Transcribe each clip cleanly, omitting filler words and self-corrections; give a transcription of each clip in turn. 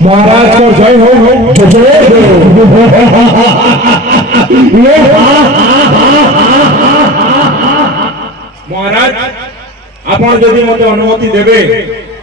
महाराज को जय हो महाराज आपण जदि मते अनुमति देबे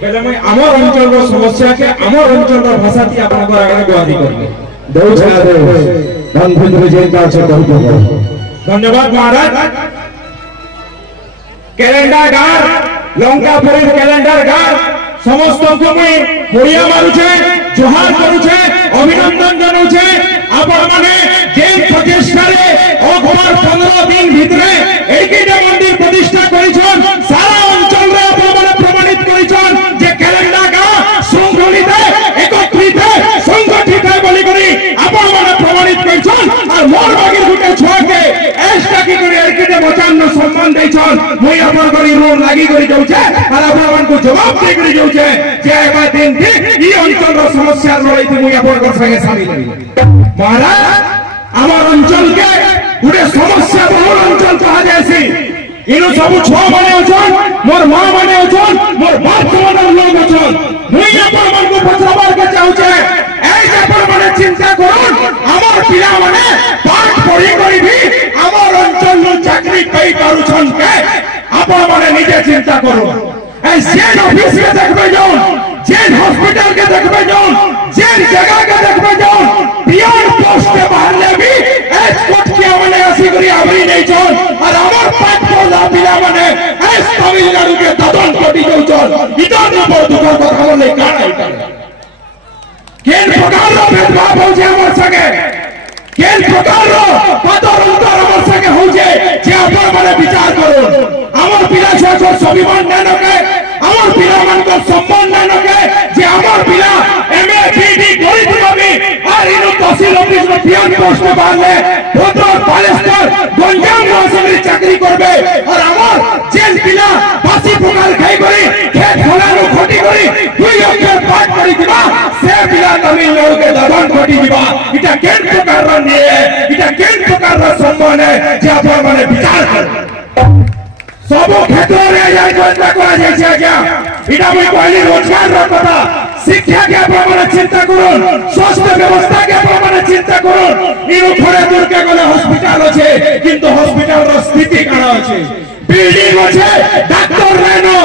बेले मैं हमर अंचल रो समस्या के हमर अंचल रो भाषा थी आपण को आगे गुआदी करबे देउ छा दे धन भितर जे का छै बहुत धन्यवाद महाराज कैलेंडर गार लंका पुरी कैलेंडर गार समस्त को मैं होया मारू छे जोहार करू छे अभिनंदन जानू छे आपण माने जेल प्रतिष्ठा रे अखबार 15 दिन भितरे एकेटा मंदिर प्रतिष्ठा करिछन सारा अंचल रे आपण माने प्रमाणित करिछन जे कैलेंडर का संगठित एकत्रित संगठित है बोली करी आपण माने प्रमाणित करिछन और मोर बागिर गुटे छुआ के एस्टा की करी एकेटा वचन न सम्मान दैछन मुई आपण करी रोड लागी करी जाउ छे और आपण मान को जवाब दे करी जाउ छे जे एबा दिन थी ई अंचल रो समस्या लड़ाई थी मुई आपण कर संगे शामिल महाराज আমার অঞ্চলকে পুরো সমস্যা বহুল অঞ্চল কহা যায়ছি ইনো সব ছোয়া মানে অছন মোর মা মানে অছন মোর বাপ সমানের লোক অছন মুই আপন মানকু পছরাবার কে চাহুছে এই যে আপন মানে চিন্তা করুন আমার পিলা মানে পাঠ পড়ি করি ভি আমার অঞ্চল চাকরি পাই পারুছন কে আপন মানে নিজে চিন্তা করুন এই জেন অফিস কে দেখবে যাও জেন হসপিটাল के देखबे जाओ जेन जगह के देखबे जाओ पियर पोस्ट के बाहर भी एस कोट के माने ऐसी करी आवरी नहीं चल और हमर पाठ पढ़ला पिला माने एस तमिलनाडु के ददन कोटी जाऊ चल इधर न बहुत दुख कथा बोले कान इधर केन प्रकार रो भेदभाव हो जे हमर संगे केन प्रकार रो पदर उतर हमर संगे हो जे अपन माने विचार करो हमर पिला छो स्वाभिमान न नके আমার পিলা মানকর সম্মান না নকে যে আমার পিলা এমএ বিডি গরিব নবী আর ইনো তহসিল অফিস में পিয়ান পোস্ট পালে ভদ্র বালেশ্বর গঞ্জাম মহাসমিতি চাকরি করবে আর আমার জেল পিলা বাসি পোকাল খাই করি খেত খোলানো খটি করি দুই অক্ষর পাঠ করি দিবা সে পিলা তামিলনাড়ু কে দদন খটি দিবা এটা কেন প্রকার নিয়ে এটা কেন প্রকার সম্মান যে আপনারা মানে বিচার করেন सब क्षेत्र रे जाय योजना करा जाय छै आज्ञा इटा मैं कहली रोजगार रो कथा शिक्षा के प्रमाण चिंता करूं स्वास्थ्य व्यवस्था के प्रमाण चिंता करूं इनो थोड़े दूर के गले हॉस्पिटल আছে কিন্তু हॉस्पिटल रो स्थिति काना আছে बिल्डिंग আছে डॉक्टर रेनो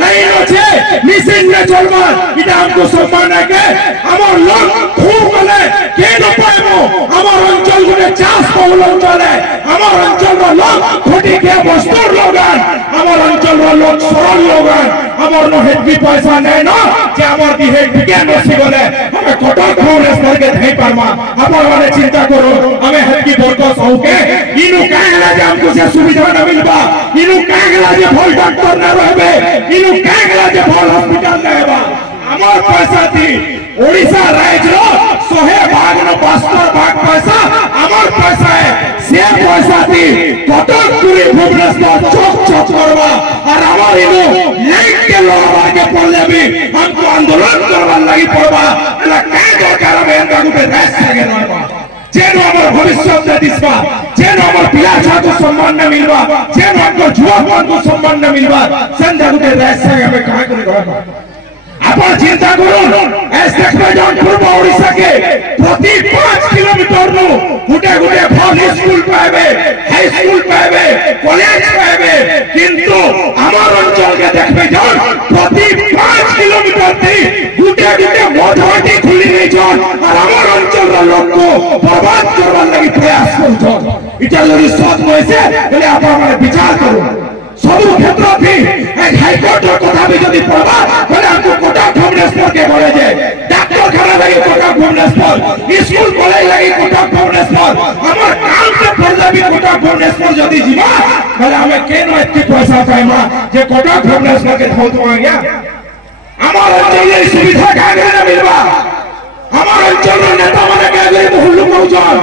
लाइन আছে मिशन ने चलबा इटा हमको सम्मान है हमर लोग खूब गले के न पाइबो हमर अंचल गुने चास बहुल अंचल है हमर अंचल रो लोग खोटी के बस्तर लोगन हमर अंचल रो लोग सरल लोगन हमर नो हेड पैसा नै न जे हमर दी हेड के नसी गले हमें कटक कांग्रेस करके नहीं परमा हमर माने चिंता करो हमें हेड की बोर्डस होके इनु काहेला जे हमको से सुविधा न मिलबा इनु काहेला जे भल डॉक्टर न रहबे इनु काहेला जे भल हॉस्पिटल न हेबा हमर पैसा थी ओडिशा राज्य रो 100 भाग न 72 भाग पैसा हमर पैसा है से पैसा थी कटक पूरी भुवनेश्वर चौक चौक करवा और हमर इनु लाइट के लड़वा के पड़ले भी हमको आंदोलन करवा लगी पड़वा एला का दरकार है एंदा गुटे देश सगे नरवा जेनो हमर भविष्य में दिसबा जेनो हमर पिला छात्र सम्मान न मिलबा जेनो हमको युवक को सम्मान न मिलबा संधा गुटे देश सगे हमें कहां करी करबा अपन चिंता करो एस देखबे जौन पूर्व ओडिशा के प्रति 5 किलोमीटर नु गुटे गुटे भल स्कूल पाएबे हाई स्कूल पाएबे कॉलेज पाएबे किंतु हमर अंचल के देखबे जौन प्रति 5 किलोमीटर थी गुटे गुटे मठवाटी खुली नहीं जौन और हमर अंचल रो लोग को बर्बाद करवा लगी प्रयास करछन इटा लरी सद मोइसे बोले आपन माने विचार करू सब क्षेत्र थी एक हाईकोर्ट कथा भी जदि पढ़वा बोले हमको कटक भुवनेश्वर के कॉलेज है डॉक्टर खाना लगी कटक भुवनेश्वर स्कूल कॉलेज लगी कटक भुवनेश्वर हमर काम से पढ़ले भी कटक भुवनेश्वर जदि जीवा बोले हमें केन एत्ती पैसा पाइमा जे कटक भुवनेश्वर के थौत आ गया हमर अंचल में सुविधा काहे न मिलबा हमर अंचल में नेता माने काहे हुल्लू मौजन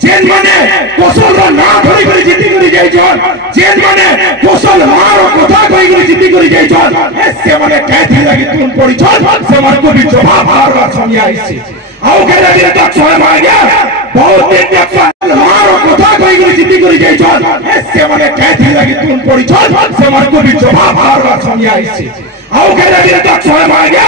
जेन माने कोसल रो ना धरि करी जीती करी जाय छन जेन माने कोसल मार कथा कहि करी जीती करी जाय छन से माने कैथि लागि तुन पड़ी छन से माने को भी जवाब मारवा समय आइछि ଆଉ କେତେ ଦିନ ତକ ଶହେ ମାଗିଆ ବହୁତ ଦିନ ତକ ମାର କଥା କହିକରି ଜିତି କରି ଯାଇଛନ୍ ସେମାନେ କେଥି ଲାଗି ତୁନ ପଡ଼ିଛନ୍ ସେମାନଙ୍କୁ ବି ଜବାବ ମାରବାର ସମୟ ଆଇଛି ଆଉ କେତେ ଦିନ ତକ ଶହେ ମାଗିଆ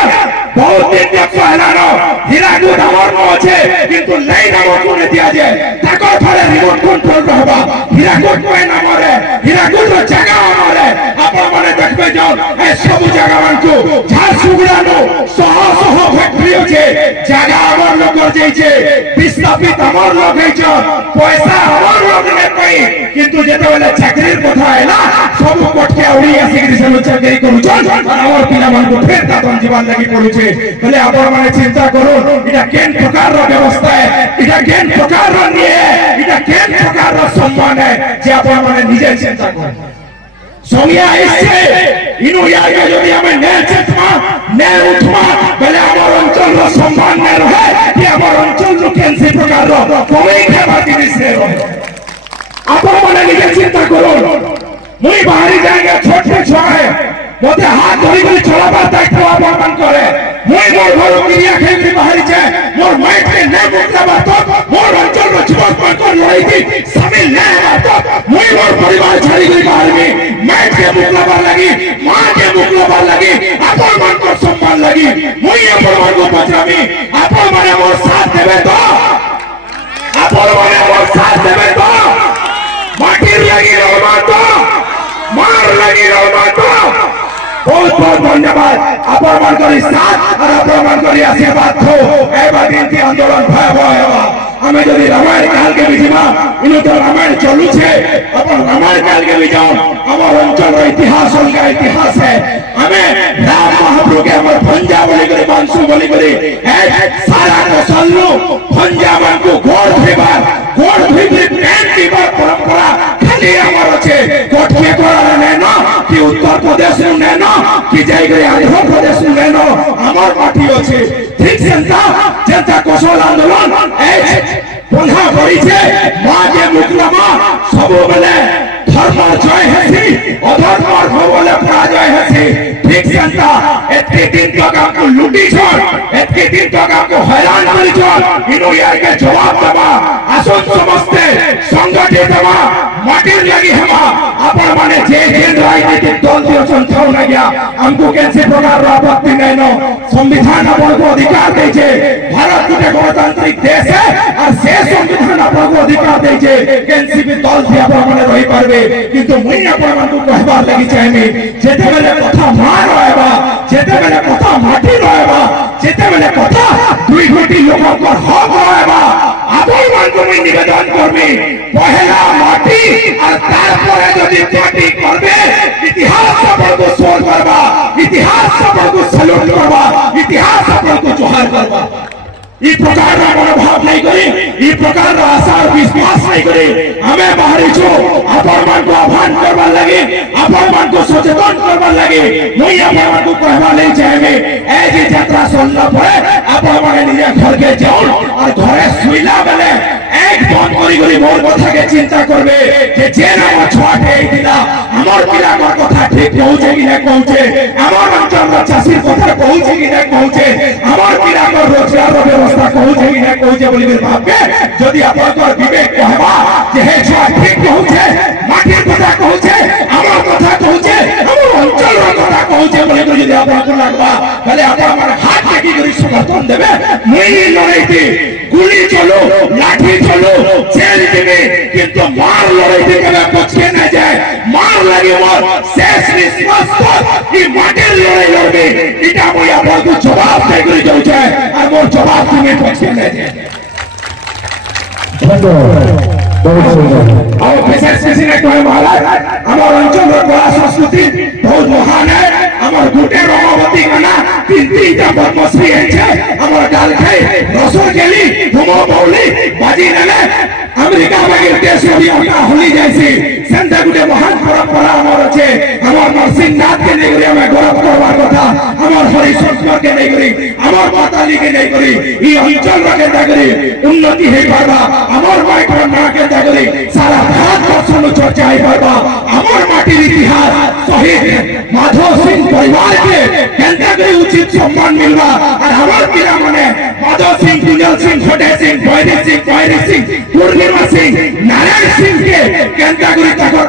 बहुत दिन तक कहलानो हीराकुद हमर न আছে কিন্তু লাইন हमर कोने दिया जाय ताको थरे रिमोट कंट्रोल रहबा हीराकुद कोए न मरे हीराकुद रो जगह हमरे आपण माने देखबे जाओ ए सब जगह मानकु झारसुगुड़ा नो सह सह फैक्ट्री আছে जगह हमर लोग कर जाइछे विस्थापित हमर लोग है छ पैसा हमर लोग ने पई কিন্তু যেতে বেলে চাকরির কথা আইলা সব কোটকে উড়ি আসি कि सब चाकरी करू छ और पिला मानकु फेर दातन जीवन लागि पड़ुछे बोले आपण माने चिंता करो इटा केन प्रकार रो व्यवस्था है इटा केन प्रकार रो निये इटा केन प्रकार रो सम्मान है जे आपण माने निजे चिंता करो सोनिया इससे इनु यागे जदि हमें ने चेतमा ने उठमा बोले हमर अंचल रो सम्मान ने रहे कि हमर अंचल रो केन से प्रकार रो कोई खेबा जिनिस रे रहे आपण माने निजे चिंता करो मुई बाहरी जाएंगे छोटे छुआ है मोते हाथ धरी धरी चलाबा दायित्व आपण मान करे मुई मोर घर क्रिया खेली बाहरी छे मोर माइट के ने मुक्तबा तो मोर अंचल रो जीवन पर को लड़ाई थी शामिल ने तो मुई मोर परिवार छाड़ी गई बाहर में माइट के मुक्तबा लगी मां के मुक्तबा लगी आपण मान को सम्मान लगी मुई आपण मान को बचावी आपण माने मोर साथ देबे तो आपण माने मोर साथ देबे तो माटी लगी रहबा तो मार लगी रहबा तो बहुत बहुत धन्यवाद आपण मान करी साथ और आपण मान करी आशीर्वाद हो एबा दिन की आंदोलन भयावह हेबा हमें यदि रामायण काल के बीचमा इनु तो रामायण चलू छे अपन रामायण काल के बीच हमर अंचल रो इतिहास का इतिहास है हमें राम महाप्रभु के हमर भंजा बोली करे मानसू बोली करे सारा को सल्लू भंजा मान को गोड़ धोबार पैन दीबार परंपरा खाली हमर छे कोट के कोरा नेनो कि उत्तर प्रदेश नेनो कि जाय गए आंध्र प्रदेश नेनो हमर माटी अछि ठीक जनता जनता कौशल आंदोलन पुनः परिचे मां के मुक्तमा सब बेले धर्म जय हेसी अधर्म बोले पराजय हेसी ठीक जनता एते दिन तक आपको लूटी छोड़ एते दिन तक आपको हैरान करी छोड़ इनो यार के जवाब दबा आसन समझते संगठित दबा माटिर लगी हमा आपण माने जे राजनीतिक दल दियो संथाव न गया हमको कैसे प्रकार रो आपत्ति नैनो संविधान आपण को अधिकार दे छे भारत गुटे गणतांत्रिक देश है और से संविधान आपण को अधिकार दे छे कैसे भी दल से आपण माने रही परबे किंतु मुई आपण मान को कहबार लागि चाहेनी जेते बेले कथा मार रहबा जेते बेले कथा माटी रहबा जेते बेले कथा दुई गोटी लोगों पर हक रहबा आपण मान को मुई निवेदन करबी पहला माटी और तारपरे जदि पार्टी करबे इतिहास आपण को सोल करबा इतिहास आपण को सल्यूट करबा इतिहास आपण को जोहार करबा ई प्रकार रा मनोभाव नहीं करी ई प्रकार रा आशा और विश्वास नहीं करी हमें बाहरी छो आपण मान को आह्वान करबा लगे आपण मान को सचेतन करबा लगे मुई आपण मान को कहबा ले चाहेबे ए जे यात्रा सुनला परे आपण माने निजे घर के जाओ और घरे सुइला बेले एक बंद करी मोर कथा के चिंता करबे जे नाम छुआटे दिला हमर पिला को कथा ठीक पहुंचे कि नहीं पहुंचे हमर अंचल रा चासीर कथा पहुंचे कि नहीं पहुंचे हमर पिला को रोजगार रो व्यवस्था पहुंचे कि नहीं पहुंचे बोली भाबे जदि आपण को विवेक कहबा जे हे छुआ ठीक पहुंचे माटिर कथा पहुंचे हमर कथा पहुंचे हमर अंचल रा कथा पहुंचे बोली जदि आपण को लागबा भले आपण माने हाथ टेकी करी समर्थन देबे मुई लड़ाई थी गुली चलो लाठी चलो जेल देवे किंतु मार लड़ाई थे कभी बचे न जाए मार लगे मोर शेष निश्वास की माटिर लड़ाई लड़बे इटा मुई आपण को जवाब दे करी जाउ छे और मोर जवाब तुम्हें बचे न जाए बहुत सुंदर और विशेष किसी ने कहे महाराज हमार अंचल रो कला संस्कृति बहुत महान है हमार गुटे रमावती कना तीन तीन टा पद्मश्री है हमार डाल खाई रसो केली घुमो बौली बाजी नेले अमेरिका बागी देश भी अपना होली जैसी सेंटा गुटे महान परंपरा हमार अच्छे हमार नरसिंहनाथ के नहीं करी हमें गौरव करवार कथा हमार हरिशंकर के नहीं करी हमार माताली के नहीं करी ये अंचल रखे नहीं उन्नति है पारबा हमार माइक बना के नहीं करी सारा भारत वर्ष चर्चा है पारबा हमार माटीर इतिहास शहीद माधव सिंह परिवार के केंद्र के उचित सम्मान मिलवा और हमार पिता मने माधव सिंह कुंजल सिंह छोटे सिंह भैरी सिंह पूर्णिमा सिंह नारायण सिंह के केंद्र